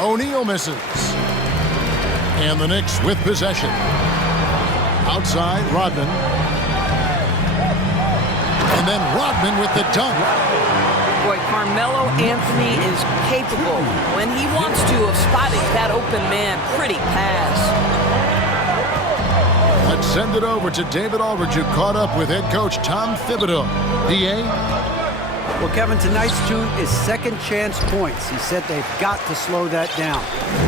O'Neal misses. And the Knicks with possession. Outside, Rodman. And then Rodman with the dunk. Boy, Carmelo Anthony is capable, when he wants to, of spotting that open man. Pretty pass. Let's send it over to David Aldridge, who caught up with head coach Tom Thibodeau. DA? Well, Kevin, tonight's tune is second chance points. He said they've got to slow that down.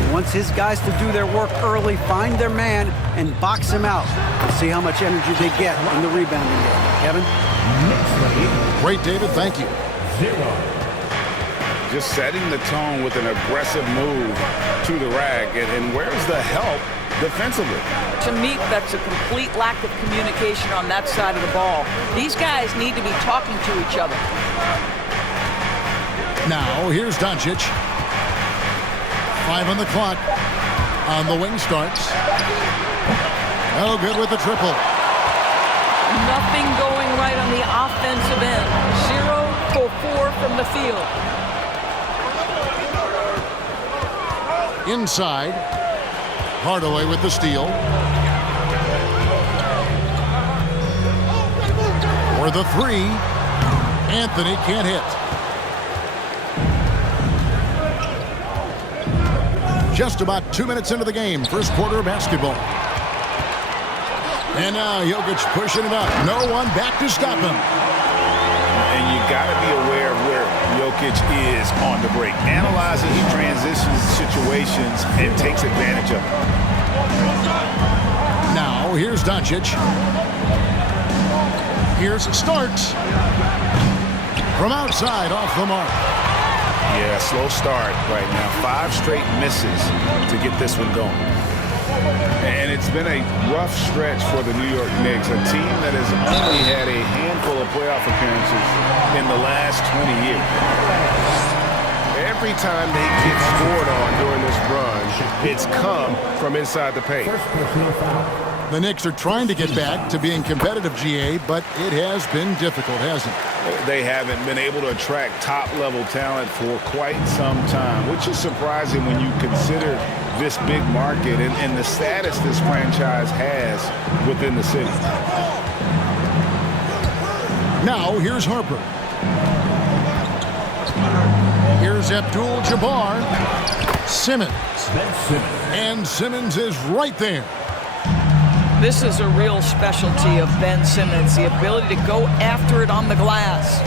He wants his guys to do their work early, find their man, and box him out. We'll see how much energy they get in the rebounding game. Kevin? Great, David. Thank you. Just setting the tone with an aggressive move to the rack. And where's the help defensively? To me, that's a complete lack of communication on that side of the ball. These guys need to be talking to each other. Now, here's Doncic. 5 on the clock. On the wing starts. Oh, good with the triple. Nothing going right on the offensive end. 0 for 4 from the field. Inside. Hardaway with the steal. For the 3. Anthony can't hit. Just about 2 minutes into the game. First quarter of basketball. And now Jokic pushing it up. No one back to stop him. And you got to be aware of where Jokic is on the break. Analyzing the transition situations and takes advantage of it. Now here's Doncic. Here's Starks. From outside, off the mark. Yeah, slow start right now. 5 straight misses to get this one going. And it's been a rough stretch for the New York Knicks, a team that has only had a handful of playoff appearances in the last 20 years. Every time they get scored on during this run, it's come from inside the paint. The Knicks are trying to get back to being competitive, GA, but it has been difficult, hasn't it? They haven't been able to attract top-level talent for quite some time, which is surprising when you consider this big market and the status this franchise has within the city. Now, here's Harper. Here's Abdul-Jabbar. Simmons. And Simmons is right there. This is a real specialty of Ben Simmons, the ability to go after it on the glass.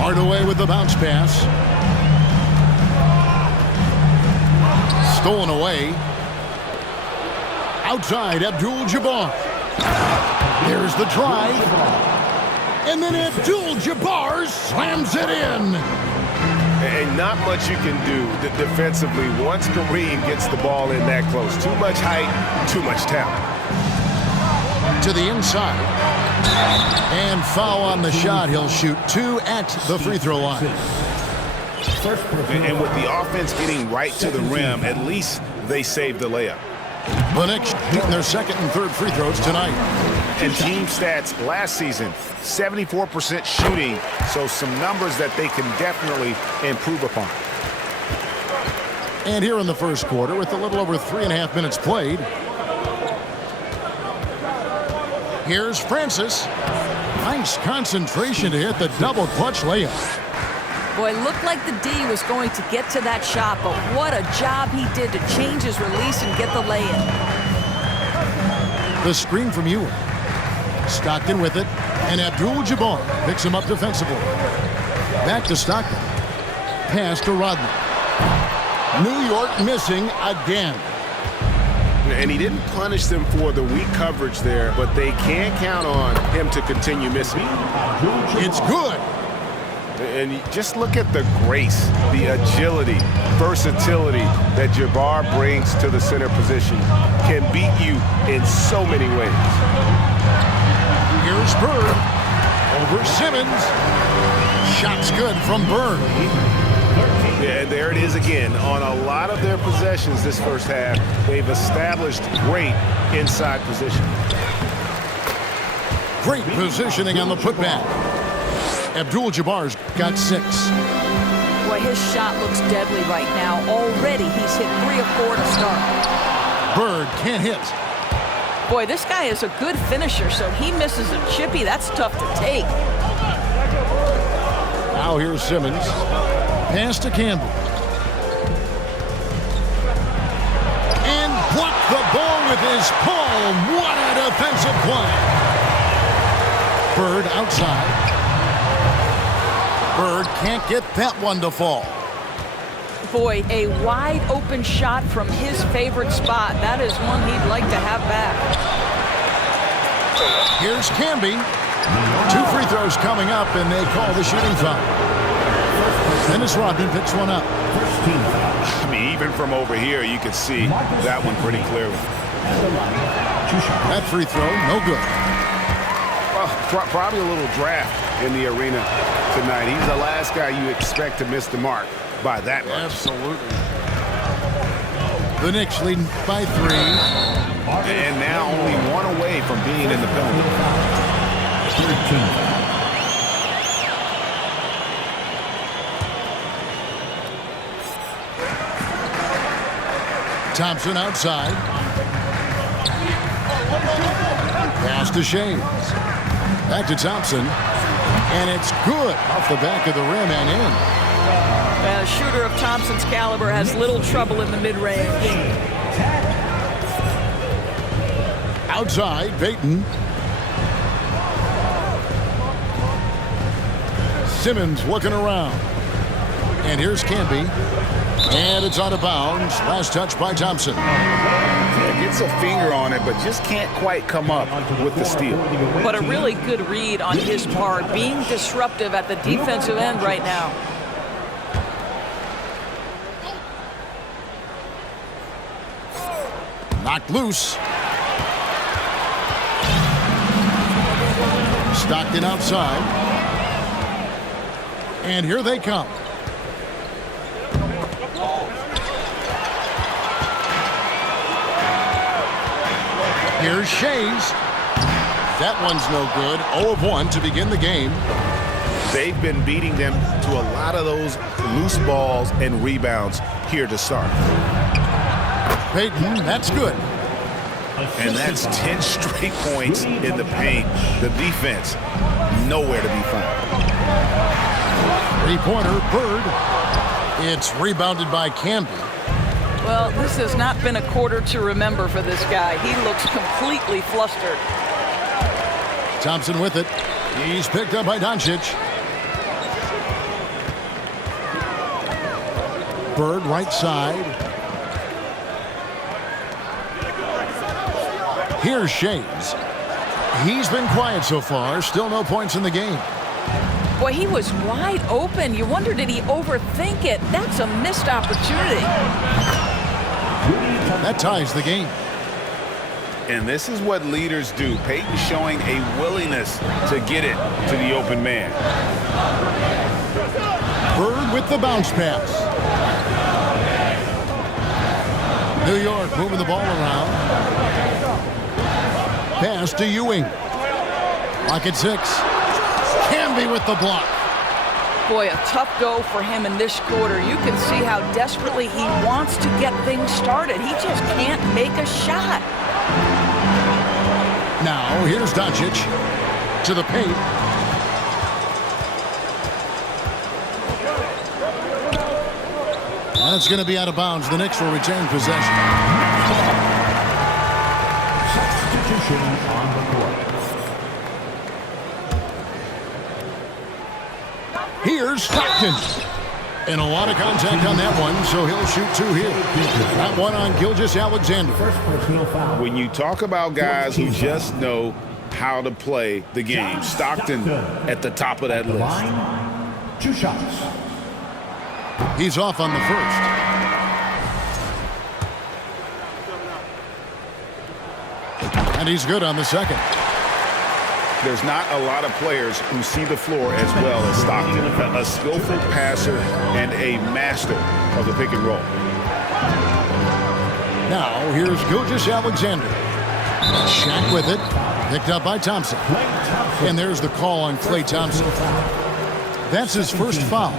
Hardaway with the bounce pass. Stolen away. Outside, Abdul-Jabbar. There's the drive. And then Abdul-Jabbar slams it in. And not much you can do defensively once Kareem gets the ball in that close. Too much height, too much talent. To the inside. And foul on the shot. He'll shoot 2 at the free throw line. And with the offense getting right to the rim, at least they saved the layup. The Knicks shooting their second and third free throws tonight. And team stats last season, 74% shooting, so some numbers that they can definitely improve upon. And here in the first quarter, with a little over 3.5 minutes played, here's Francis. Nice concentration to hit the double clutch layup. Boy, it looked like the D was going to get to that shot, but what a job he did to change his release and get the lay-in. The screen from Ewing. Stockton with it, and Abdul-Jabbar picks him up defensively. Back to Stockton. Pass to Rodman. New York missing again. And he didn't punish them for the weak coverage there, but they can count on him to continue missing. It's good. And just look at the grace, the agility, versatility that Jabbar brings to the center position. Can beat you in so many ways. Here's Bird. Over Simmons. Shot's good from Bird. Yeah, there it is again. On a lot of their possessions this first half, they've established great inside position. Great positioning on the putback. Abdul-Jabbar's got 6. Boy, his shot looks deadly right now. Already he's hit 3 of 4 to start. Bird can't hit. Boy, this guy is a good finisher, so he misses a chippy. That's tough to take. Now here's Simmons. Pass to Campbell. And blocked the ball with his palm. What a defensive play. Bird outside. Bird can't get that one to fall. Boy, a wide open shot from his favorite spot. That is one he'd like to have back. Here's Camby. 2 free throws coming up, and they call the shooting foul. Dennis Rodman picks one up. I mean, even from over here, you can see that one pretty clearly. That free throw, no good. Probably a little draft in the arena tonight. He's the last guy you expect to miss the mark by that much. Absolutely. The Knicks leading by 3. And now only 1 away from being in the penalty. 13. Thompson outside. Pass to Shades. Back to Thompson. And it's good off the back of the rim and in. A shooter of Thompson's caliber has little trouble in the mid-range. Outside, Payton. Simmons looking around. And here's Camby. And it's out of bounds. Last touch by Thompson. Yeah, gets a finger on it, but just can't quite come up with the steal. But a really good read on his part, being disruptive at the defensive end right now. Knocked loose. Stockton outside. And here they come. Here's Shays. That one's no good. 0 of 1 to begin the game. They've been beating them to a lot of those loose balls and rebounds here to start. Payton, that's good. And that's 10 straight points in the paint. The defense, nowhere to be found. 3-pointer, Bird. It's rebounded by Camby. Well, this has not been a quarter to remember for this guy. He looks completely flustered. Thompson with it. He's picked up by Doncic. Bird right side. Here's Shays. He's been quiet so far. Still no points in the game. Boy, he was wide open. You wonder, did he overthink it? That's a missed opportunity. That ties the game. And this is what leaders do. Payton showing a willingness to get it to the open man. Bird with the bounce pass. New York moving the ball around. Pass to Ewing. Lock at 6. Camby with the block. Boy, a tough go for him in this quarter. You can see how desperately he wants to get things started. He just can't make a shot. Now, here's Doncic to the paint. That's going to be out of bounds. The Knicks will retain possession. Substitution on the court. Here's Stockton. And a lot of contact on that one, so he'll shoot 2 here. That one on Gilgeous-Alexander. First personal foul. When you talk about guys who just know how to play the game, Stockton at the top of that list. Line, 2 shots. He's off on the first. And he's good on the second. There's not a lot of players who see the floor as well as Stockton. A skillful passer and a master of the pick and roll. Now, here's Gilgeous-Alexander. Shaq with it. Picked up by Thompson. And there's the call on Klay Thompson. That's his first foul.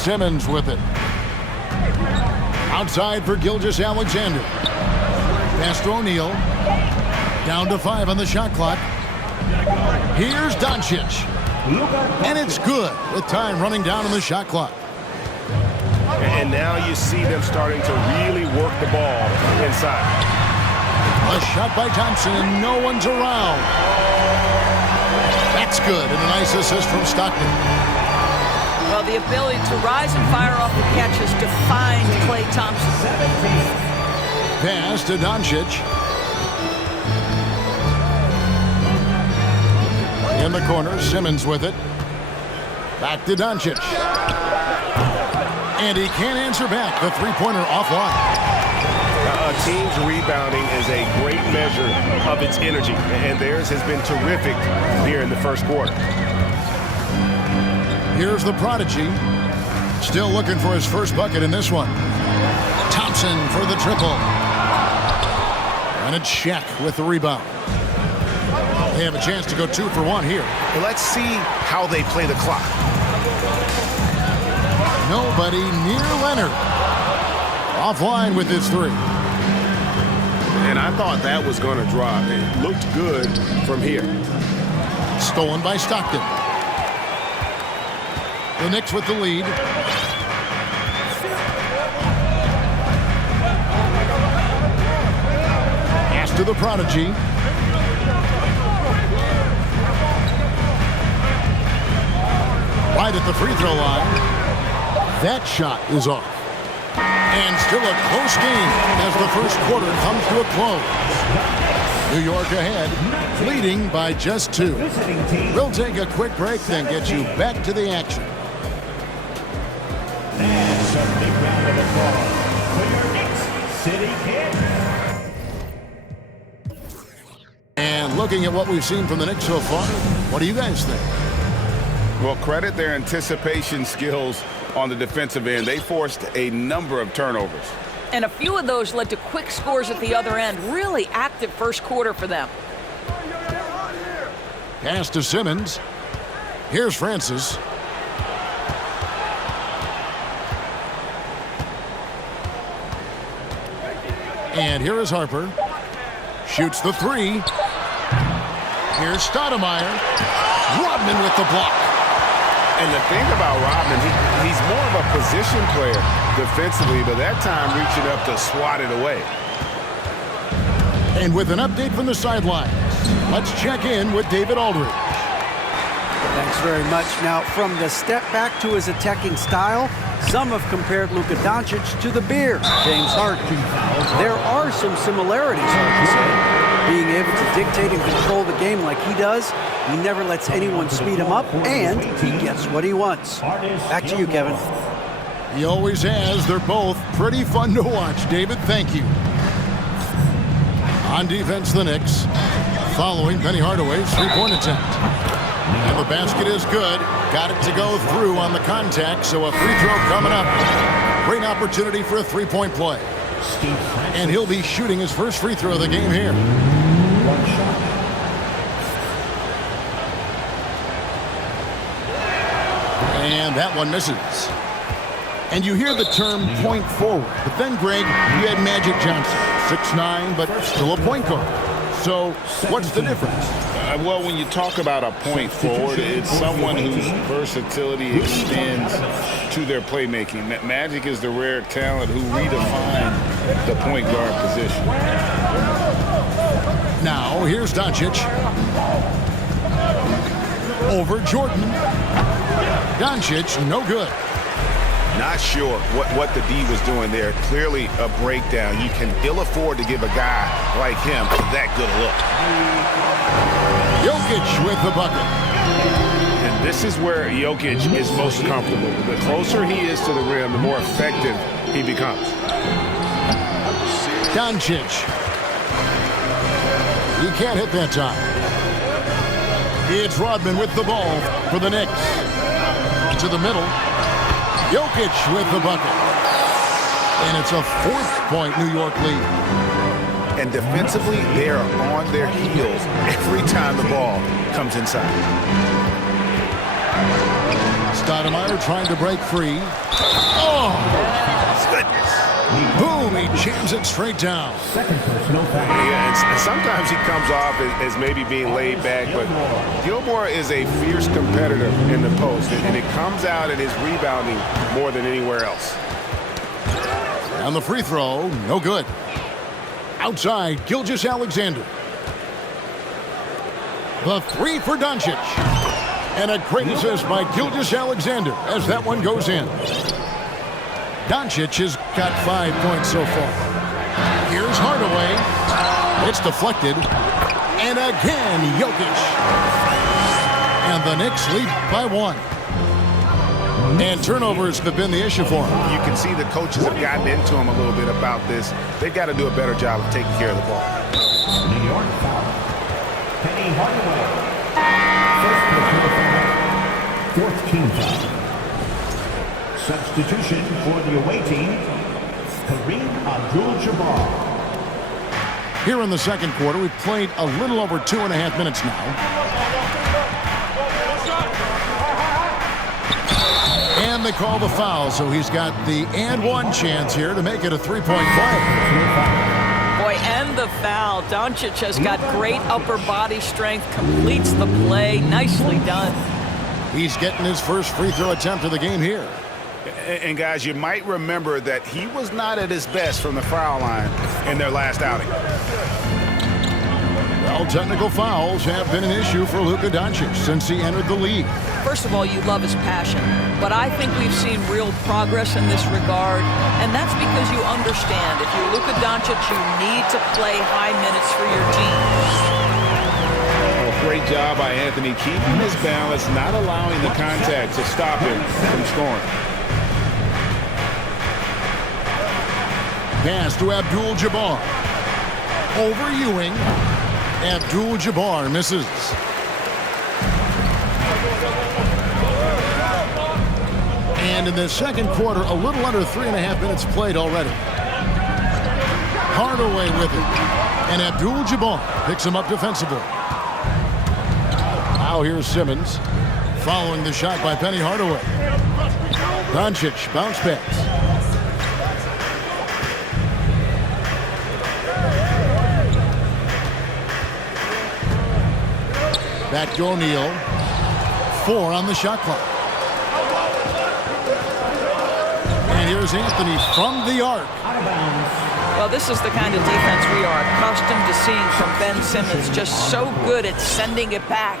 Simmons with it. Outside for Gilgeous-Alexander. Pass to O'Neal. Down to 5 on the shot clock. Here's Doncic. And it's good with time running down on the shot clock. And now you see them starting to really work the ball inside. A shot by Thompson, and no one's around. That's good, and a nice assist from Stockton. Well, the ability to rise and fire off the catches defined Klay Thompson. Pass to Doncic. In the corner, Simmons with it. Back to Doncic. And he can't answer back. The three-pointer offline. A team's rebounding is a great measure of its energy, and theirs has been terrific here in the first quarter. Here's the prodigy. Still looking for his first bucket in this one. Thompson for the triple. And it's Shaq with the rebound. They have a chance to go 2 for 1 here. Let's see how they play the clock. Nobody near Leonard. Offline with his 3. And I thought that was going to drop. It looked good from here. Stolen by Stockton. The Knicks with the lead. Pass to the prodigy. Right at the free throw line. That shot is off. And still a close game as the first quarter comes to a close. New York ahead, leading by just 2. We'll take a quick break, then get you back to the action. And a big round of applause for your Knicks City Kid. And looking at what we've seen from the Knicks so far, what do you guys think? Well, credit their anticipation skills on the defensive end. They forced a number of turnovers. And a few of those led to quick scores at the other end. Really active first quarter for them. Pass to Simmons. Here's Francis. And here is Harper. Shoots the 3. Here's Stoudemire. Rodman with the block. And the thing about Rodman, he's more of a position player defensively, but that time reaching up to swat it away. And with an update from the sidelines, let's check in with David Aldridge. Thanks very much. Now, from the step back to his attacking style, some have compared Luka Doncic to the Bear, James Harden. There are some similarities, hard to say. Being able to dictate and control the game like he does, he never lets anyone speed him up, and he gets what he wants. Back to you, Kevin. He always has. They're both pretty fun to watch. David, thank you. On defense, the Knicks, following Penny Hardaway's three-point attempt. And the basket is good. Got it to go through on the contact, so a free throw coming up. Great opportunity for a three-point play. And he'll be shooting his first free throw of the game here. One shot. And that one misses. And you hear the term point forward. But then, Greg, you had Magic Johnson, 6'9", but still a point guard. So what's the difference? Well, when you talk about a point forward, it's someone whose versatility extends to their playmaking. Magic is the rare talent who redefined the point guard position. Now, here's Doncic. Over Jordan. Doncic, no good. Not sure what the D was doing there. Clearly a breakdown. You can ill afford to give a guy like him that good a look. Jokic with the bucket. And this is where Jokic is most comfortable. The closer he is to the rim, the more effective he becomes. Doncic. He can't hit that time. It's Rodman with the ball for the Knicks. To the middle. Jokic with the bucket. And it's a 4th-point New York lead. And defensively, they are on their heels every time the ball comes inside. Stoudemire trying to break free. Oh! Goodness. Boom! He jams it straight down. Second personal foul. Yeah, and sometimes he comes off as maybe being laid back, but Gilmore is a fierce competitor in the post, and it comes out in his rebounding more than anywhere else. And the free throw, no good. Outside, Gilgeous-Alexander. The three for Doncic. And a great assist by Gilgeous-Alexander as that one goes in. Doncic has got 5 points so far. Here's Hardaway. It's deflected. And again, Jokic. And the Knicks lead by 1. And turnovers have been the issue for him. You can see the coaches have gotten into him a little bit about this. They've got to do a better job of taking care of the ball. New York foul. Penny Hardaway. First personal foul. Fourth team foul. Substitution for the away team, Kareem Abdul-Jabbar. Here in the second quarter, we've played a little over 2.5 minutes now. And they call the foul, so he's got the and one chance here to make it a three-point play. Boy, and the foul. Doncic has got great upper body strength, completes the play. Nicely done. He's getting his first free throw attempt of the game here. And guys, you might remember that he was not at his best from the foul line in their last outing. Well, technical fouls have been an issue for Luka Doncic since he entered the league. First of all, you love his passion, but I think we've seen real progress in this regard, and that's because you understand if you're Luka Doncic, you need to play high minutes for your team. Well, great job by Anthony keeping his balance, not allowing the contact to stop him from scoring. Pass to Abdul-Jabbar. Over Ewing. Abdul-Jabbar misses. And in the second quarter, a little under 3.5 minutes played already. Hardaway with it. And Abdul-Jabbar picks him up defensively. Now here's Simmons. Following the shot by Penny Hardaway. Doncic bounce pass. Back to O'Neal. 4 on the shot clock. And here's Anthony from the arc. Well, this is the kind of defense we are accustomed to seeing from Ben Simmons. Just so good at sending it back.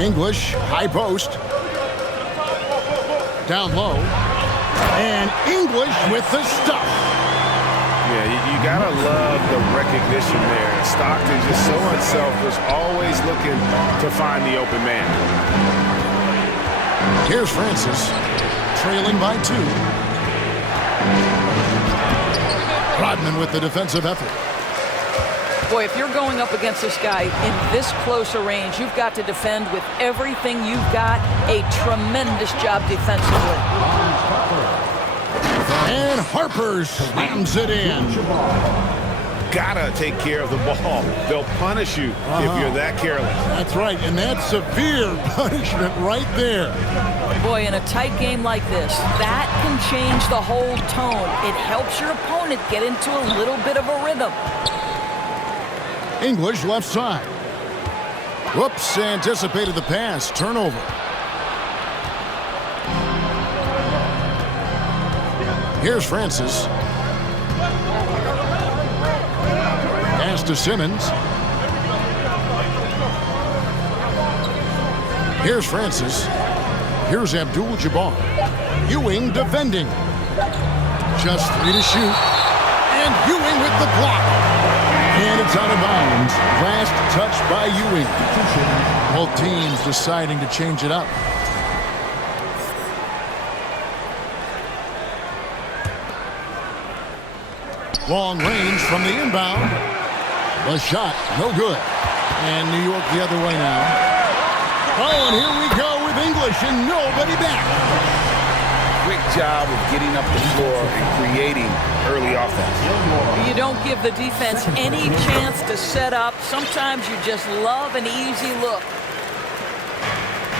English, high post. Down low. And English with the stuff. Yeah, you gotta love the recognition there. Stockton just so unselfish, always looking to find the open man. Here's Francis, trailing by 2. Rodman with the defensive effort. Boy, if you're going up against this guy in this close a range, you've got to defend with everything you've got. A tremendous job defensively. And Harper slams it in. Gotta take care of the ball. They'll punish you if you're that careless. That's right, and that's severe punishment right there. Boy, in a tight game like this, that can change the whole tone. It helps your opponent get into a little bit of a rhythm. English left side. Whoops, anticipated the pass. Turnover. Here's Francis. Pass to Simmons. Here's Francis. Here's Abdul-Jabbar. Ewing defending. Just 3 to shoot. And Ewing with the block. And it's out of bounds. Last touch by Ewing. Both teams deciding to change it up. Long range from the inbound. The shot, no good. And New York the other way now. Oh, and here we go with English and nobody back. Quick job of getting up the floor and creating early offense. You don't give the defense any chance to set up. Sometimes you just love an easy look.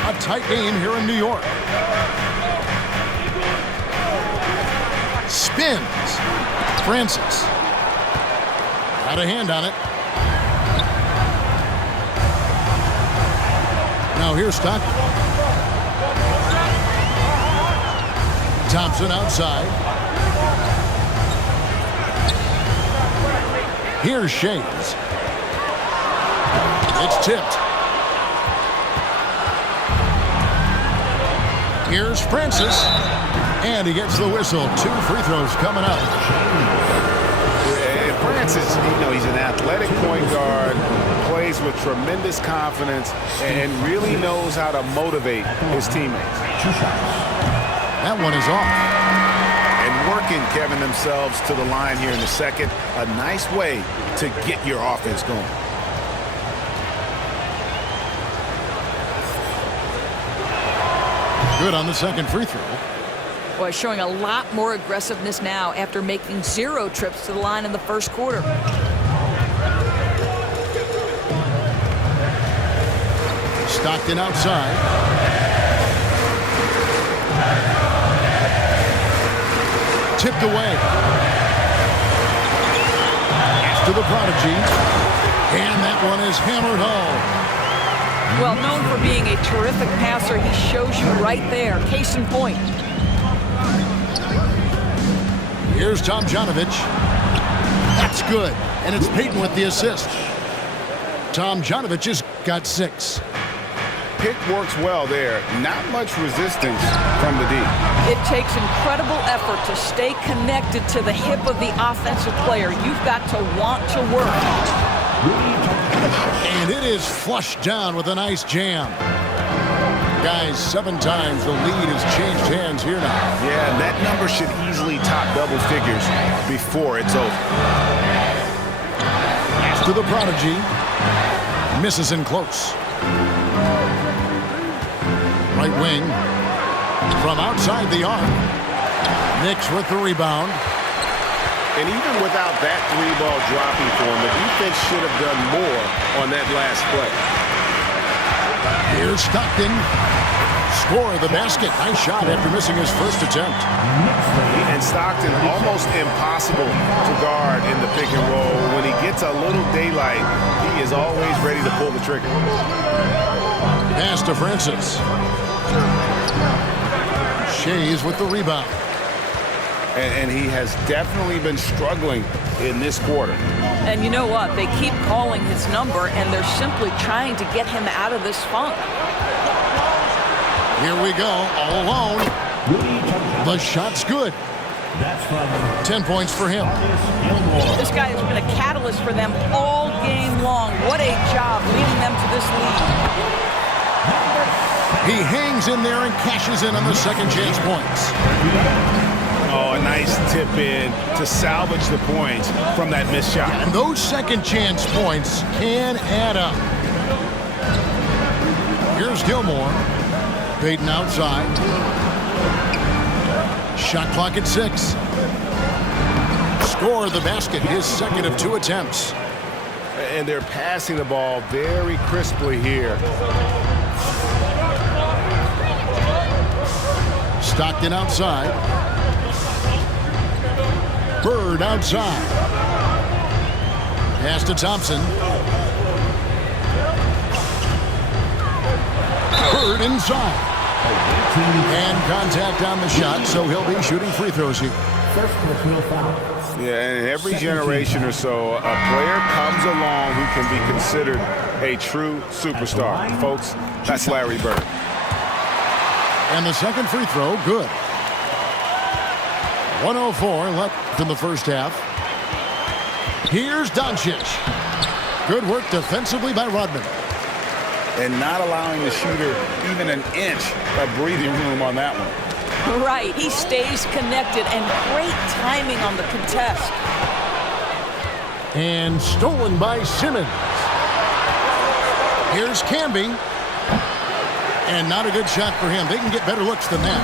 A tight game here in New York. Spins. Francis. Got a hand on it. Now here's Stockton. Thompson outside. Here's Shays. It's tipped. Here's Francis. And he gets the whistle. 2 free throws coming up. Francis, he's an athletic point guard, plays with tremendous confidence, and really knows how to motivate his teammates. That one is off. And working, Kevin, themselves to the line here in the second. A nice way to get your offense going. Good on the second free throw. Boy, showing a lot more aggressiveness now after making 0 trips to the line in the first quarter. Stockton outside. Tipped away. To the prodigy. And that one is hammered home. Well, known for being a terrific passer, he shows you right there. Case in point. Here's Tomjanovich. That's good. And it's Payton with the assist. Tomjanovich has got 6. Pick works well there. Not much resistance from the D. It takes incredible effort to stay connected to the hip of the offensive player. You've got to want to work. And it is flushed down with a nice jam. Guys, 7 times the lead has changed hands here now. Yeah, that number should easily top double figures before it's over. To the prodigy. Misses in close. Right wing. From outside the arc. Knicks with the rebound. And even without that 3-ball dropping for him, the defense should have done more on that last play. Here's Stockton. Score the basket. Nice shot after missing his first attempt. And Stockton almost impossible to guard in the pick and roll. When he gets a little daylight, he is always ready to pull the trigger. Pass to Francis. Shays with the rebound. And he has definitely been struggling in this quarter. And you know what? They keep calling his number, and they're simply trying to get him out of this funk. Here we go, all alone. The shot's good. That's from 10 points for him. This guy has been a catalyst for them all game long. What a job leading them to this lead. He hangs in there and cashes in on the second chance points. Oh, a nice tip in to salvage the points from that missed shot. And those second chance points can add up. Here's Gilmore. Payton outside. Shot clock at 6. Score the basket, his second of 2 attempts. And they're passing the ball very crisply here. Stockton outside. Bird outside. Pass to Thompson. Bird inside. And contact on the shot, so he'll be shooting free throws here. first personal foul. Yeah, and every generation or so, a player comes along who can be considered a true superstar. Folks, that's Larry Bird. And the second free throw, good. 1:04 left in the first half. Here's Doncic. Good work defensively by Rodman. And not allowing the shooter even an inch of breathing room on that one. Right, he stays connected, and great timing on the contest. And stolen by Simmons. Here's Camby. And not a good shot for him. They can get better looks than that.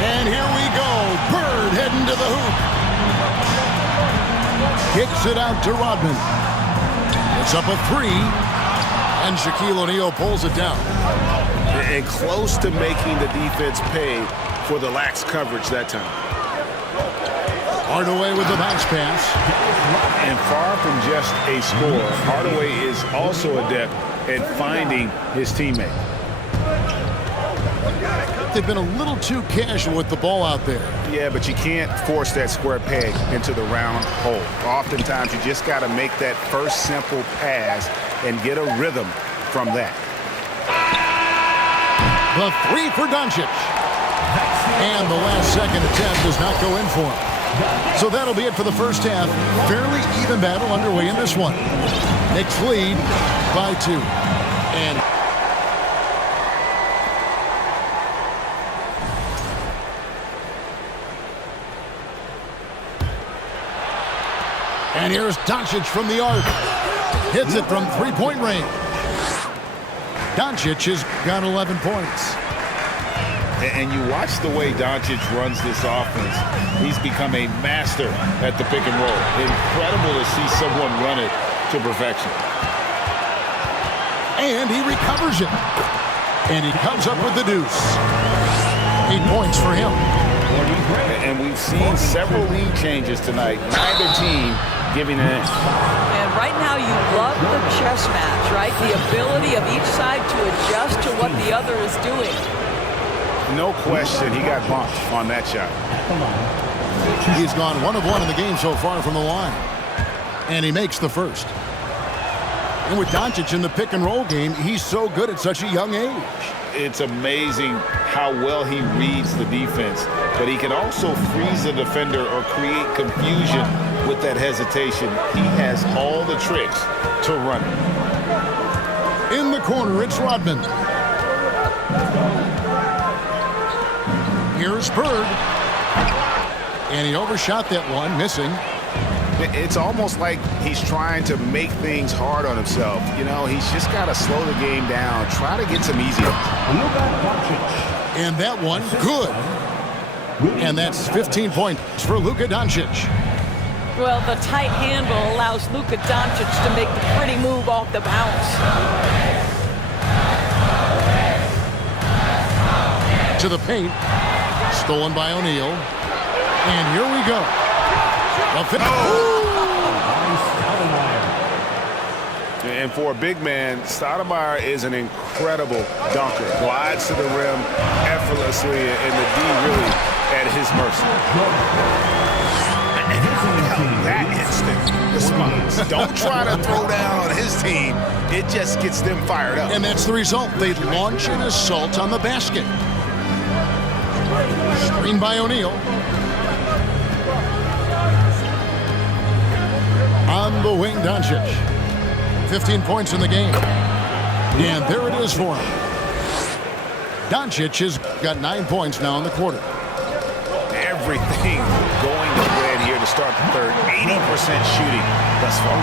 And here we go. Bird heading to the hoop. Kicks it out to Rodman. It's up a three. And Shaquille O'Neal pulls it down. And close to making the defense pay for the lax coverage that time. Hardaway with the bounce pass. And far from just a scorer, Hardaway is also adept at finding his teammate. They've been a little too casual with the ball out there. Yeah, but you can't force that square peg into the round hole. Oftentimes, you just got to make that first simple pass and get a rhythm from that. The three for Doncic. And the last second attempt does not go in for him. So that'll be it for the first half. Fairly even battle underway in this one. Knicks lead by 2. And here's Doncic from the arc. Hits it from three-point range. Doncic has got 11 points. And you watch the way Doncic runs this offense. He's become a master at the pick and roll. Incredible to see someone run it to perfection. And he recovers it. And he comes up with the deuce. 8 points for him. And we've seen several lead changes tonight. Neither team giving an inch. And right now you love the chess match, right? The ability of each side to adjust to what the other is doing. No question, he got bumped on that shot. He's gone 1 of 1 in the game so far from the line. And he makes the first. And with Doncic in the pick and roll game, he's so good at such a young age. It's amazing how well he reads the defense, but he can also freeze a defender or create confusion with that hesitation. He has all the tricks to run it. In the corner, it's Rodman. Here's Bird. And he overshot that one, missing. It's almost like he's trying to make things hard on himself. You know, he's just got to slow the game down, try to get some easy ones. And that one, good. And that's 15 points for Luka Doncic. Well, the tight handle allows Luka Doncic to make the pretty move off the bounce. To the paint. Stolen by O'Neal. And here we go. And for a big man, Stoudemire is an incredible dunker. Glides to the rim effortlessly, and the D really at his mercy. That instant response. Don't try to throw down on his team. It just gets them fired up. And that's the result. They launch an assault on the basket. Screen by O'Neal. On the wing, Doncic. 15 points in the game. And there it is for him. Doncic has got 9 points now in the quarter. Everything going to plan here to start the third. 80% shooting thus far.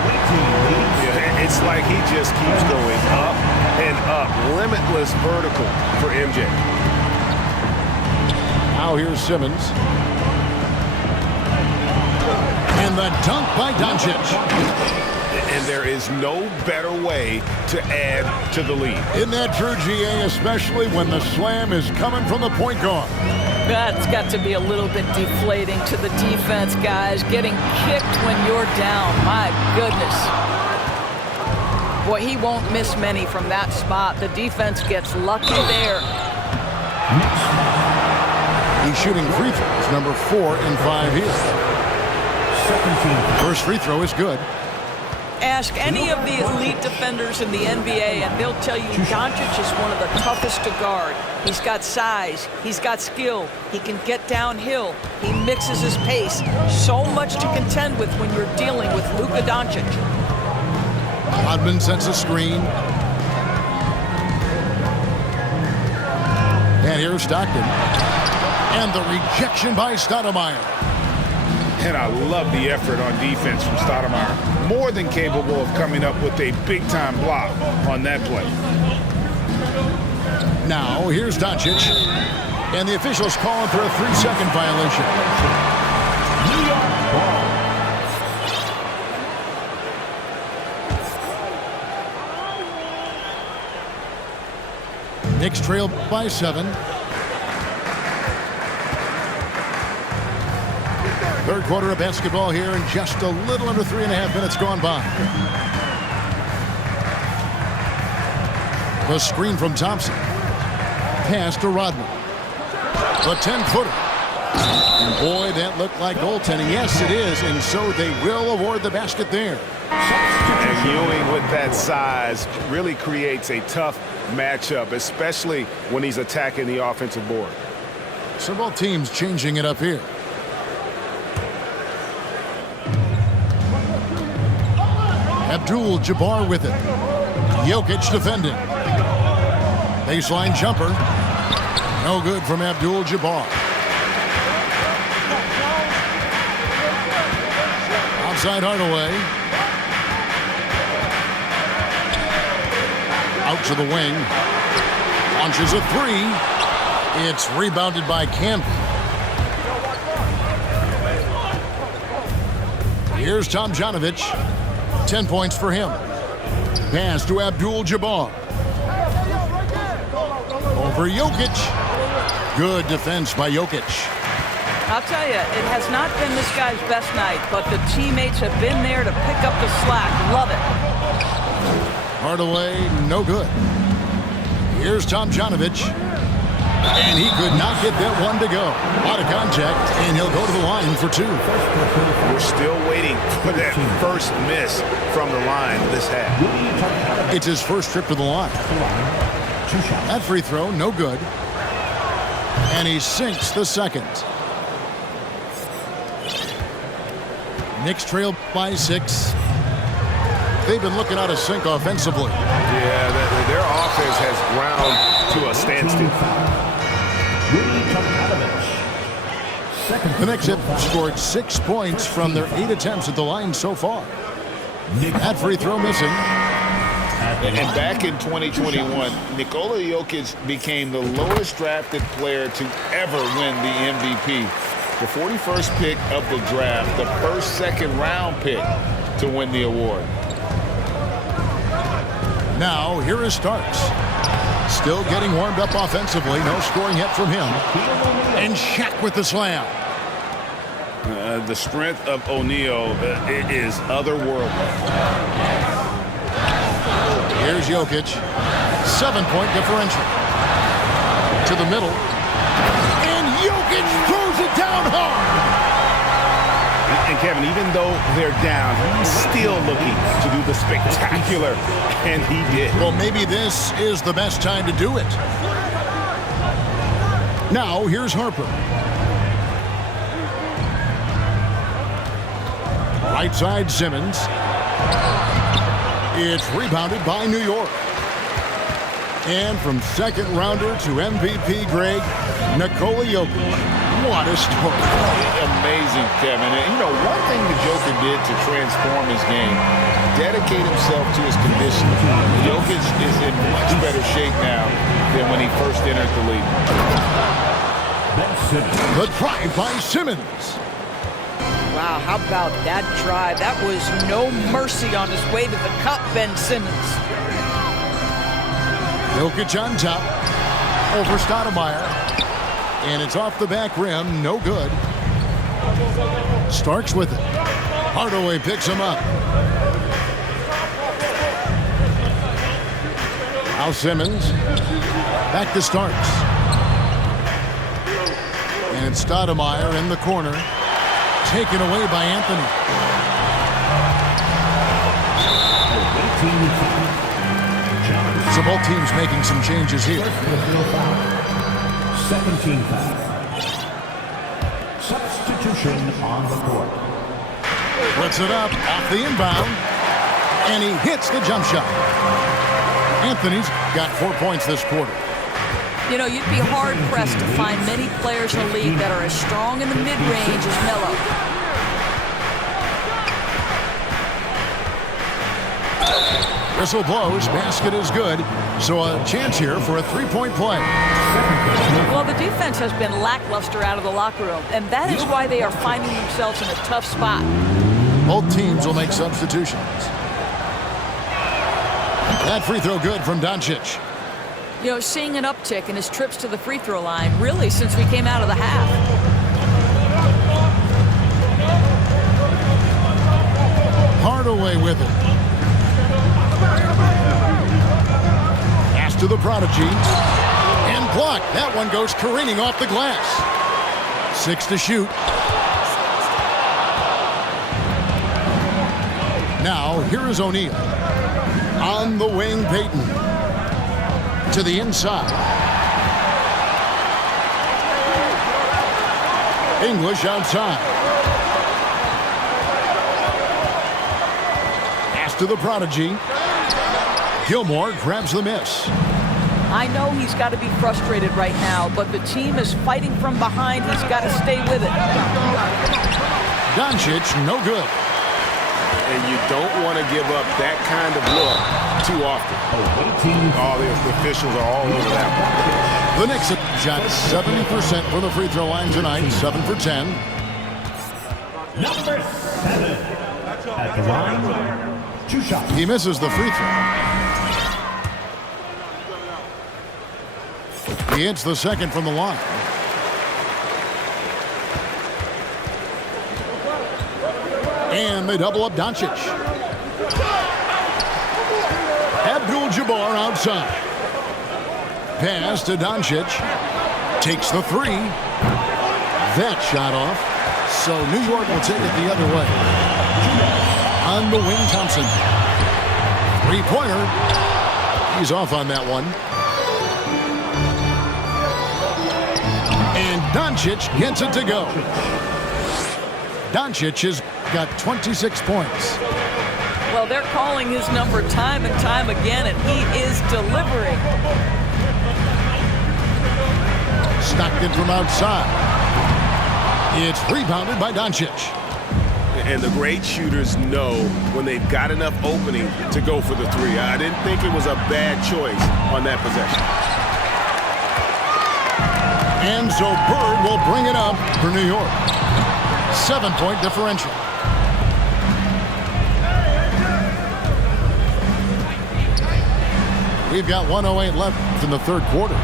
Yeah, it's like he just keeps going up and up. Limitless vertical for MJ. Now here's Simmons. And the dunk by Doncic. And there is no better way to add to the lead. Isn't that true, GA, especially when the slam is coming from the point guard? That's got to be a little bit deflating to the defense, guys. Getting kicked when you're down. My goodness. Boy, he won't miss many from that spot. The defense gets lucky there. He's shooting free throws, number 4 and 5 here. First free throw is good. Ask any of the elite defenders in the NBA, and they'll tell you Doncic is one of the toughest to guard. He's got size. He's got skill. He can get downhill. He mixes his pace. So much to contend with when you're dealing with Luka Doncic. Rodman sets a screen. And here's Stockton. And the rejection by Stoudemire. And I love the effort on defense from Stoudemire. More than capable of coming up with a big-time block on that play. Now, here's Doncic. And the officials calling for a 3-second violation. New York ball. Knicks trail by 7. Third quarter of basketball here, and just a little under 3.5 minutes gone by. The screen from Thompson. Pass to Rodman. The 10-footer. And boy, that looked like goaltending. Yes, it is, and so they will award the basket there. And Ewing with that size really creates a tough matchup, especially when he's attacking the offensive board. So both teams changing it up here. Abdul-Jabbar with it. Jokic defending. Baseline jumper. No good from Abdul-Jabbar. Outside Hardaway. Out to the wing. Launches a 3. It's rebounded by Campbell. Here's Tomjanovich. 10 points for him. Pass to Abdul-Jabbar. Over Jokic. Good defense by Jokic. I'll tell you, it has not been this guy's best night, but the teammates have been there to pick up the slack. Love it. Hardaway, no good. Here's Tomjanovich. And he could not get that one to go. A lot of contact, and he'll go to the line for 2. We're still waiting for that first miss from the line this half. It's his first trip to the line. That free throw, no good. And he sinks the second. Knicks trail by 6. They've been looking out of sync offensively. Yeah, their offense has ground to a standstill. The Knicks have scored 6 points from their 8 attempts at the line so far. That free throw missing. And back in 2021, Nikola Jokic became the lowest drafted player to ever win the MVP. The 41st pick of the draft, the first second-round pick to win the award. Now, here is Starks. Still getting warmed up offensively. No scoring yet from him. And Shaq with the slam. The strength of O'Neal is otherworldly. Here's Jokic. 7-point differential. To the middle. And Jokic throws it down hard. And Kevin, even though they're down, he's still looking to do the spectacular, and he did. Well, maybe this is the best time to do it. Now, here's Harper. Right side, Simmons. It's rebounded by New York. And from second rounder to MVP Greg, Nikola Jokic. What a story. Amazing, Kevin. And, you know, one thing the Joker did to transform his game, dedicate himself to his conditioning. Jokic is in much better shape now than when he first entered the league. The drive by Simmons. Wow, how about that drive? That was no mercy on his way to the cup, Ben Simmons. Jokic on top. Over Stoudemire. And it's off the back rim. No good. Starks with it. Hardaway picks him up. Now Simmons. Back to Starks. And it's Stoudemire in the corner. Taken away by Anthony. So both teams making some changes here. Second team foul. Substitution on the court. Puts it up off the inbound. And he hits the jump shot. Anthony's got 4 points this quarter. You know, you'd be hard-pressed to find many players in the league that are as strong in the mid-range as Melo. Whistle blows. Basket is good. So a chance here for a three-point play. Well, the defense has been lackluster out of the locker room, and that is why they are finding themselves in a tough spot. Both teams will make substitutions. That free throw good from Doncic. You know, seeing an uptick in his trips to the free throw line, really, since we came out of the half. Hardaway with it. Pass to the prodigy. And blocked. That one goes careening off the glass. 6 to shoot. Now, here is O'Neal. On the wing, Payton. To the inside. English outside. Pass to the prodigy. Gilmore grabs the miss. I know he's got to be frustrated right now, but the team is fighting from behind. He's got to stay with it. Doncic, no good. And you don't want to give up that kind of look too often. All the officials are all over that one. The Knicks have shot 70% from the free throw line tonight, 7 for 10. Number 7 at the line. 2 shots. He misses the free throw. He hits the second from the line. And they double up Doncic. Abdul-Jabbar outside. Pass to Doncic. Takes the three. That shot off. So New York will take it the other way. On the wing, Thompson. Three-pointer. He's off on that one. And Doncic gets it to go. Doncic has got 26 points. Well, they're calling his number time and time again, and he is delivering. Stockton from outside. It's rebounded by Doncic. And the great shooters know when they've got enough opening to go for the three. I didn't think it was a bad choice on that possession. And so Bird will bring it up for New York. 7-point differential. We've got 1:08 left in the third quarter.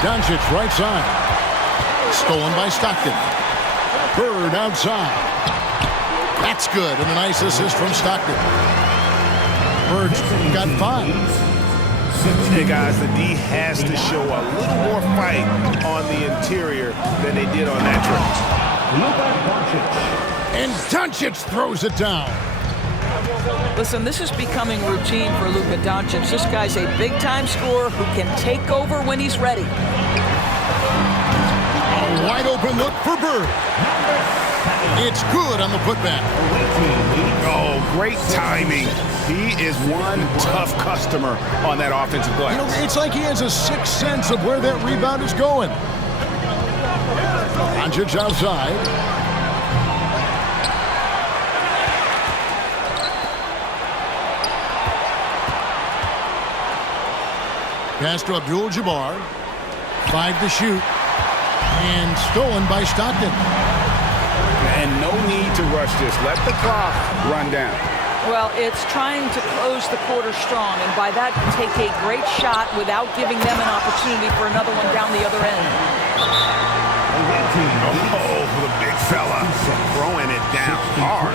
Doncic right side. Stolen by Stockton. Bird outside. That's good, and a nice assist from Stockton. Bird's got 5. Hey guys, the D has to show a little more fight on the interior than they did on that trip. And Doncic throws it down. Listen, this is becoming routine for Luka Doncic. This guy's a big-time scorer who can take over when he's ready. A wide-open look for Bird. It's good on the putback. Oh, great timing. He is one tough customer on that offensive glass. You know, it's like he has a sixth sense of where that rebound is going. Doncic outside. Pass to Abdul-Jabbar. 5 to shoot. And stolen by Stockton. And no need to rush this. Let the clock run down. Well, it's trying to close the quarter strong, and by that, take a great shot without giving them an opportunity for another one down the other end. Oh, the big fella throwing it down hard.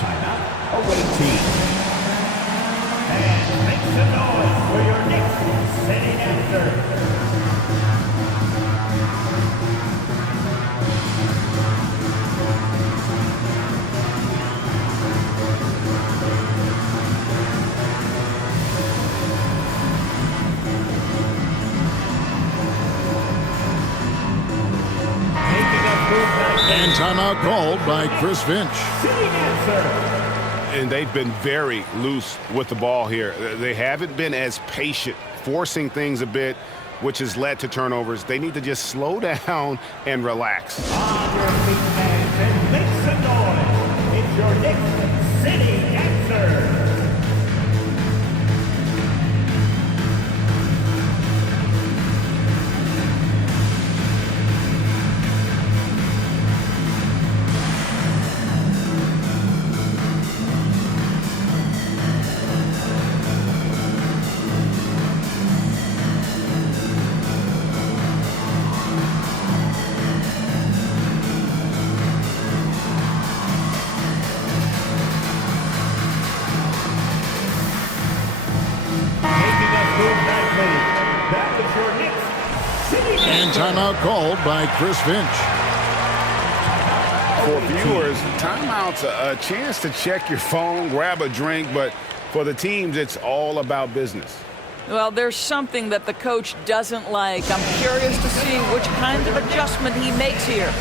Timeout. Awaiting. And make some noise for your next sitting answer. And timeout called by Chris Finch. And they've been very loose with the ball here. They haven't been as patient, forcing things a bit, which has led to turnovers. They need to just slow down and relax. On your feet, fans, and make some noise. It's your next city answer. And timeout called by Chris Finch. For viewers, timeout's a chance to check your phone, grab a drink, but for the teams, it's all about business. Well, there's something that the coach doesn't like. I'm curious to see which kind of adjustment he makes here.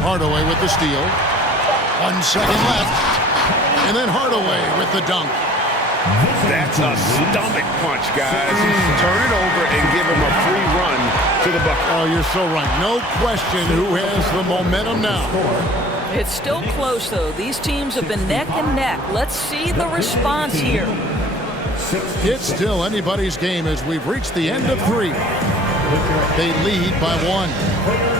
Hardaway with the steal. 1 second left. And then Hardaway with the dunk. That's a stomach punch, guys. Turn it over and give him a free run to the bucket. Oh, you're so right. No question who has the momentum now. It's still close, though. These teams have been neck and neck. Let's see the response here. It's still anybody's game as we've reached the end of 3. They lead by 1.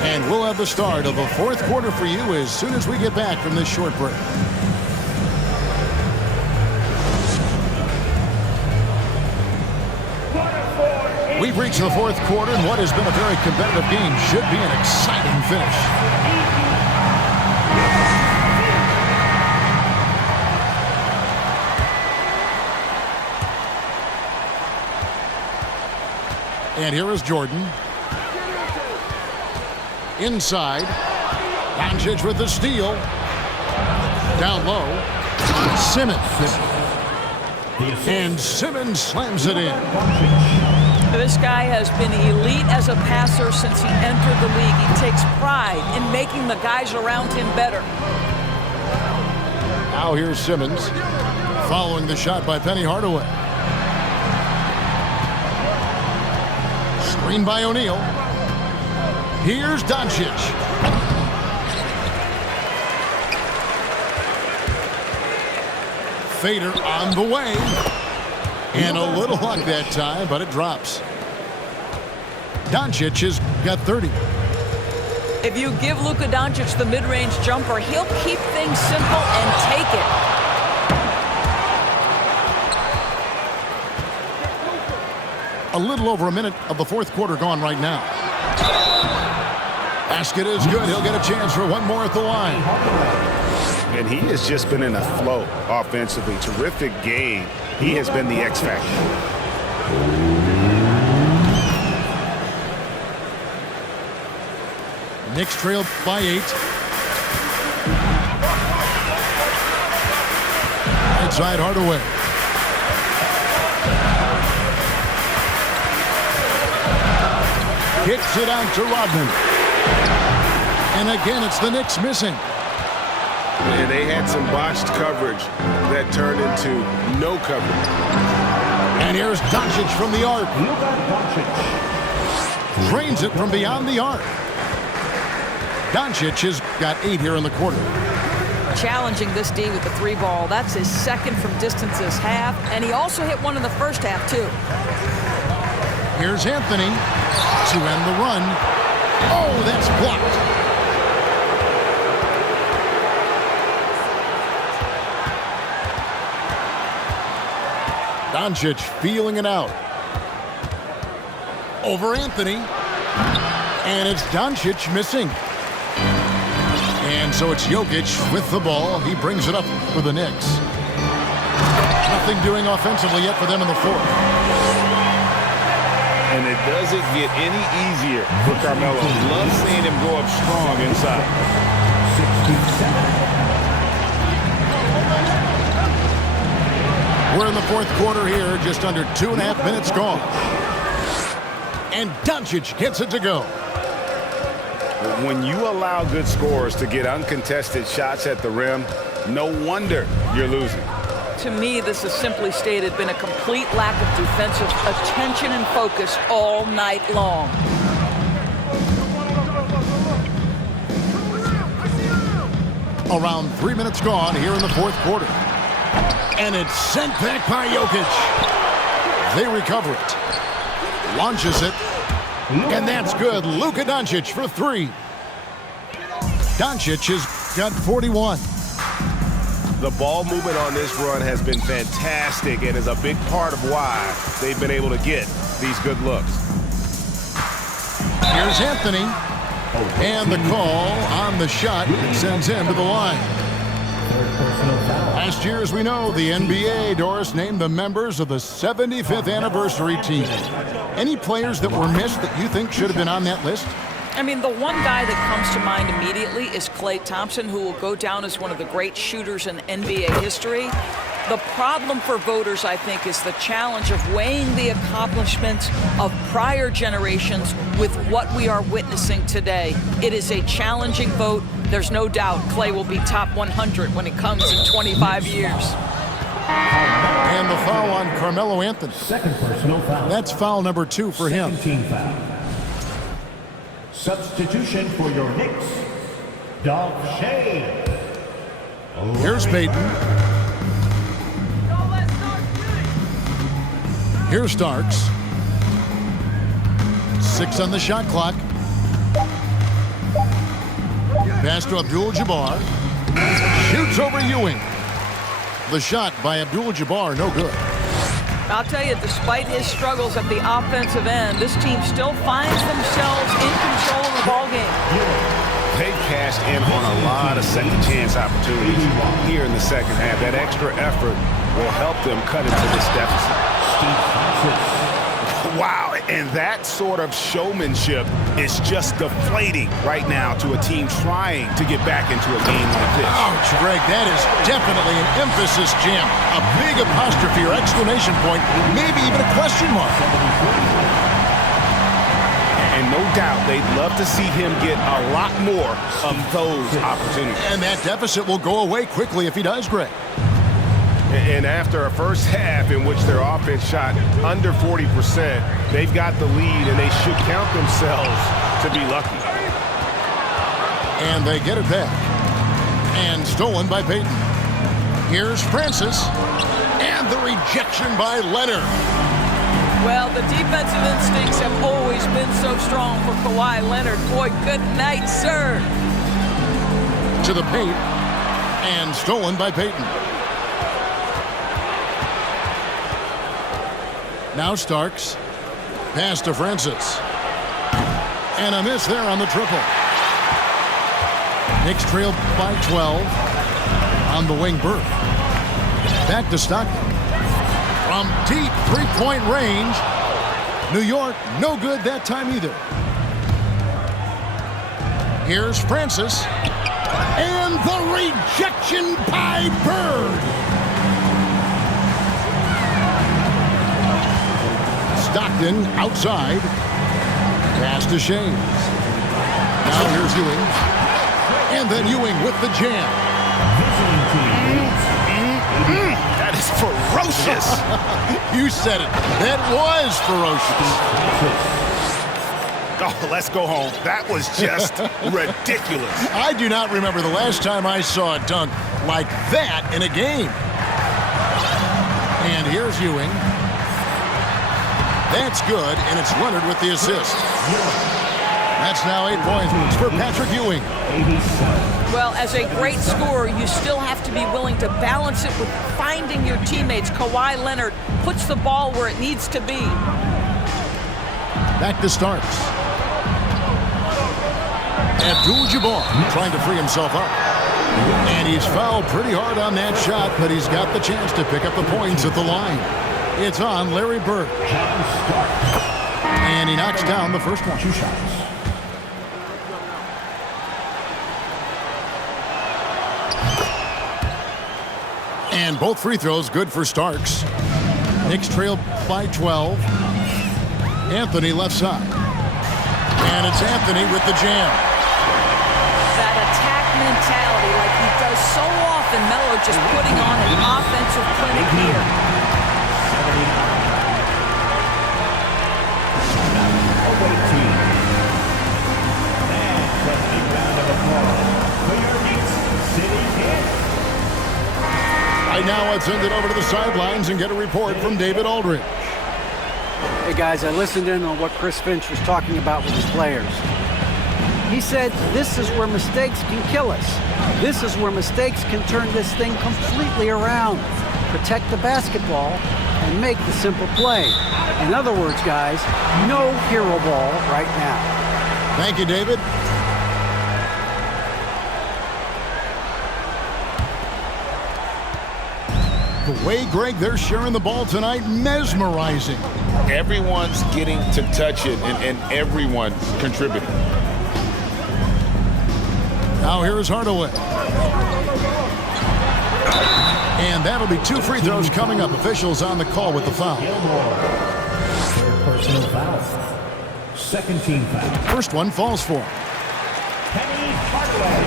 And we'll have the start of the 4th quarter for you as soon as we get back from this short break. We've reached the 4th quarter, and what has been a very competitive game should be an exciting finish. And here is Jordan. Inside. Doncic with the steal. Down low. Simmons. And Simmons slams it in. This guy has been elite as a passer since he entered the league. He takes pride in making the guys around him better. Now here's Simmons. Following the shot by Penny Hardaway. Screen by O'Neal. Here's Doncic. Fader on the way. And a little luck that time, but it drops. Doncic has got 30. If you give Luka Doncic the mid-range jumper, he'll keep things simple and take it. A little over a minute of the 4th quarter gone right now. Basket is good. He'll get a chance for one more at the line. And he has just been in a flow offensively. Terrific game. He has been the X factor. Knicks trail by 8. Right side Hardaway. Kicks it out to Rodman. And again, it's the Knicks missing. And they had some botched coverage that turned into no coverage. And here's Doncic from the arc. Drains it from beyond the arc. Doncic has got 8 here in the quarter. Challenging this D with the 3 ball. That's his second from distance this half. And he also hit one in the first half, too. Here's Anthony to end the run. Oh, that's blocked. Doncic feeling it out. Over Anthony. And it's Doncic missing. And so it's Jokic with the ball. He brings it up for the Knicks. Nothing doing offensively yet for them in the 4th. And it doesn't get any easier for Carmelo. Love seeing him go up strong inside. 67. We're in the 4th quarter here, just under 2.5 minutes gone. And Doncic gets it to go. When you allow good scorers to get uncontested shots at the rim, no wonder you're losing. To me, this has simply stated been a complete lack of defensive attention and focus all night long. Around 3 minutes gone here in the 4th quarter. And it's sent back by Jokic. They recover it. Launches it. And that's good. Luka Doncic for 3. Doncic has got 41. The ball movement on this run has been fantastic and is a big part of why they've been able to get these good looks. Here's Anthony. And the call on the shot that sends him to the line. Last year, as we know, the NBA, Doris, named the members of the 75th anniversary team. Any players that were missed that you think should have been on that list? I mean, the one guy that comes to mind immediately is Klay Thompson, who will go down as one of the great shooters in NBA history. The problem for voters, I think, is the challenge of weighing the accomplishments of prior generations with what we are witnessing today. It is a challenging vote. There's no doubt Klay will be top 100 when it comes in 25 years. And the foul on Carmelo Anthony. Second personal foul. That's foul number 2 for him. Team foul. Substitution for your Knicks, Doncic. Here's Payton. Here's Starks. 6 on the shot clock. Pass to Abdul-Jabbar. Shoots over Ewing. The shot by Abdul-Jabbar, no good. I'll tell you, despite his struggles at the offensive end, this team still finds themselves in control of the ballgame. They've cashed in on a lot of second chance opportunities here in the second half. That extra effort will help them cut into this deficit. Wow, and that sort of showmanship is just deflating right now to a team trying to get back into a game like this. Ouch, Greg, that is definitely an emphasis jam. A big apostrophe or exclamation point, maybe even a question mark. And no doubt they'd love to see him get a lot more of those opportunities. And that deficit will go away quickly if he does, Greg. And after a first half in which their offense shot under 40%, they've got the lead, and they should count themselves to be lucky. And they get it back. And stolen by Payton. Here's Francis. And the rejection by Leonard. Well, the defensive instincts have always been so strong for Kawhi Leonard. Boy, good night, sir. To the paint. And stolen by Payton. Now Starks. Pass to Francis. And a miss there on the triple. Knicks trail by 12. On the wing, Burke. Back to Stockton. From deep three-point range. New York, no good that time either. Here's Francis. And the rejection by Bird. Stockton outside. Pass to Shames. Now here's Ewing. And then Ewing with the jam. That is ferocious. You said it. That was ferocious. Oh, let's go home. That was just ridiculous. I do not remember the last time I saw a dunk like that in a game. And here's Ewing. That's good, and it's Leonard with the assist. That's now 8 points for Patrick Ewing. Well, as a great scorer, you still have to be willing to balance it with finding your teammates. Kawhi Leonard puts the ball where it needs to be. Back to Starks. Abdul-Jabbar trying to free himself up. And he's fouled pretty hard on that shot, but he's got the chance to pick up the points at the line. It's on Larry Bird. And he knocks down the first one. 2 shots. And both free throws good for Starks. Knicks trail by 12. Anthony left side. And it's Anthony with the jam. That attack mentality like he does so often. Melo just putting on an offensive clinic here. Right now, let's send it over to the sidelines and get a report from David Aldridge. Hey guys, I listened in on what Chris Finch was talking about with his players. He said, this is where mistakes can kill us. This is where mistakes can turn this thing completely around. Protect the basketball and make the simple play. In other words, guys, no hero ball right now. Thank you, David. The way, Greg, they're sharing the ball tonight, mesmerizing. Everyone's getting to touch it, and everyone's contributing. Now here's Hardaway. And that'll be 2 free throws coming up. Officials on the call with the foul. Third personal foul. Second team foul. First one falls for him. Penny Hardaway.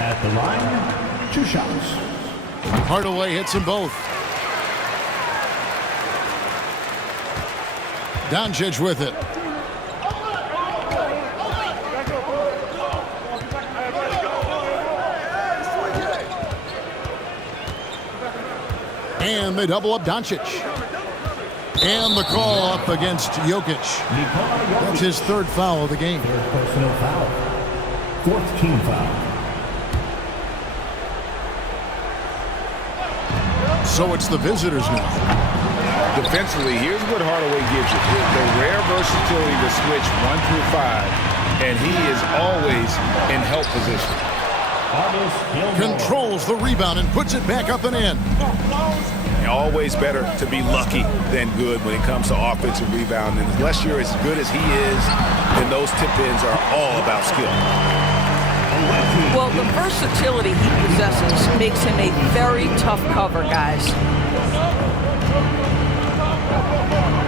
At the line, 2 shots. Hardaway hits them both. Doncic with it. And they double up Doncic. And the call up against Jokic. That's his 3rd foul of the game. Third personal foul. 4th team foul. So it's the visitors now. Defensively, here's what Hardaway gives you. The rare versatility to switch 1 through 5, and he is always in help position. Controls the rebound and puts it back up and in. Always better to be lucky than good when it comes to offensive rebounding. Unless you're as good as he is, then those tip-ins are all about skill. Well, the versatility he possesses makes him a very tough cover, guys.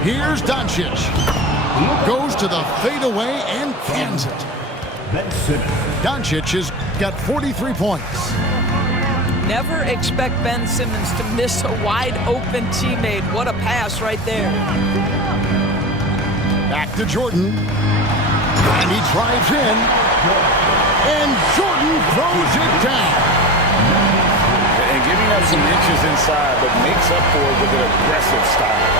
Here's Doncic. Goes to the fadeaway and cans it. Doncic has got 43 points. Never expect Ben Simmons to miss a wide-open teammate. What a pass right there. Back to Jordan. And he drives in. And Jordan throws it down. And giving up some inches inside, but makes up for it with an aggressive style.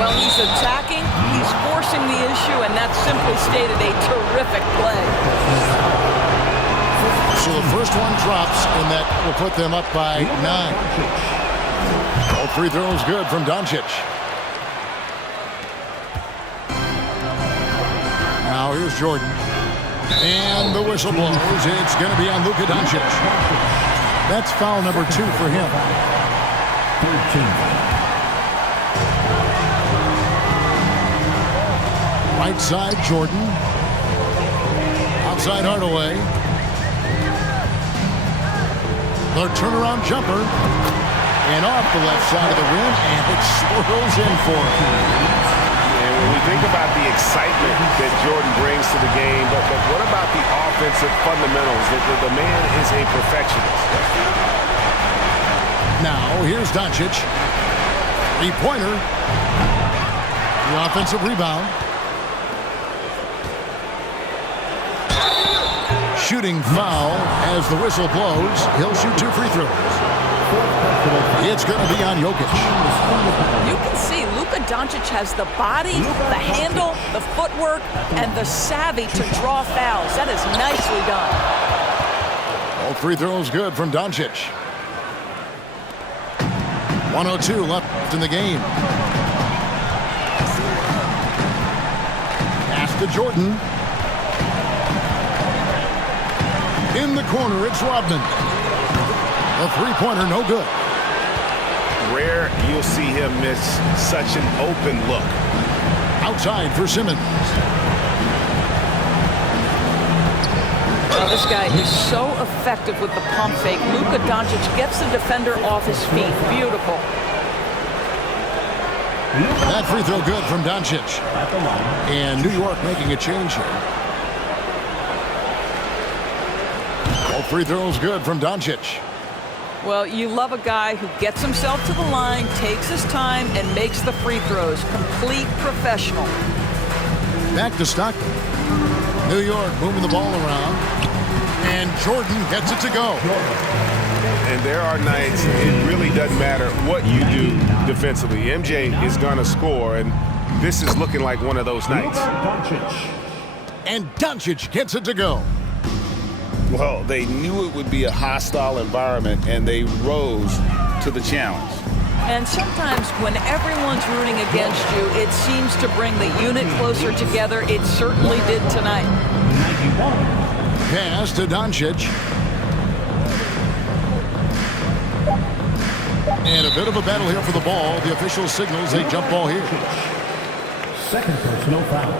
Well, he's attacking, he's forcing the issue, and that's simply stated a terrific play. So the first one drops, and that will put them up by 9. All 3 throws good from Doncic. Now here's Jordan. And the whistle blows. It's going to be on Luka Doncic. That's foul number 2 for him. 13. Right side, Jordan. Outside, Hardaway. The turnaround jumper. And off the left side of the rim, and it swirls in for him. When we think about the excitement that Jordan brings to the game, but what about the offensive fundamentals? The man is a perfectionist. Now, here's Doncic. 3-pointer. The offensive rebound. Shooting foul as the whistle blows. He'll shoot 2 free throws. It's going to be on Jokic. You can see Luka Doncic has the body, the handle, the footwork, and the savvy to draw fouls. That is nicely done. All 3 throws good from Doncic. 1:02 left in the game. Pass to Jordan. In the corner, it's Rodman. A 3-pointer, no good. Rare you'll see him miss such an open look. Outside for Simmons. Well, this guy is so effective with the pump fake. Luka Doncic gets the defender off his feet. Beautiful. That free throw good from Doncic. And New York making a change here. All 3 throws good from Doncic. Well, you love a guy who gets himself to the line, takes his time, and makes the free throws. Complete professional. Back to Stockton. New York moving the ball around. And Jordan gets it to go. And there are nights it really doesn't matter what you do defensively. MJ is going to score, and this is looking like one of those nights. Doncic. And Doncic gets it to go. Well, they knew it would be a hostile environment, and they rose to the challenge. And sometimes when everyone's rooting against you, it seems to bring the unit closer together. It certainly did tonight. 91. Pass to Doncic. And a bit of a battle here for the ball. The official signals a jump ball here. Second personal foul.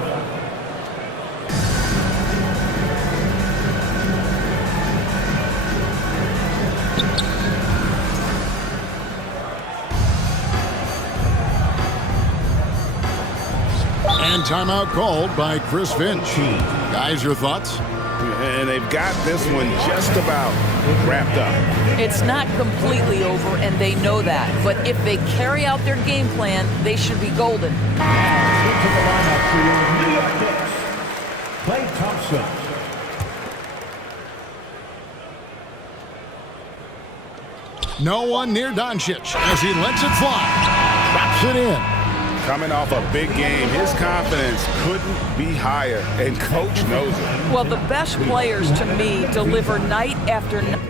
And timeout called by Chris Finch. Guys, your thoughts? And they've got this one just about wrapped up. It's not completely over, and they know that. But if they carry out their game plan, they should be golden. Into the lineup for your New York Knicks, Klay Thompson. No one near Doncic as he lets it fly. Drops it in. Coming off a big game, his confidence couldn't be higher, and Coach knows it. Well, the best players to me deliver night after night.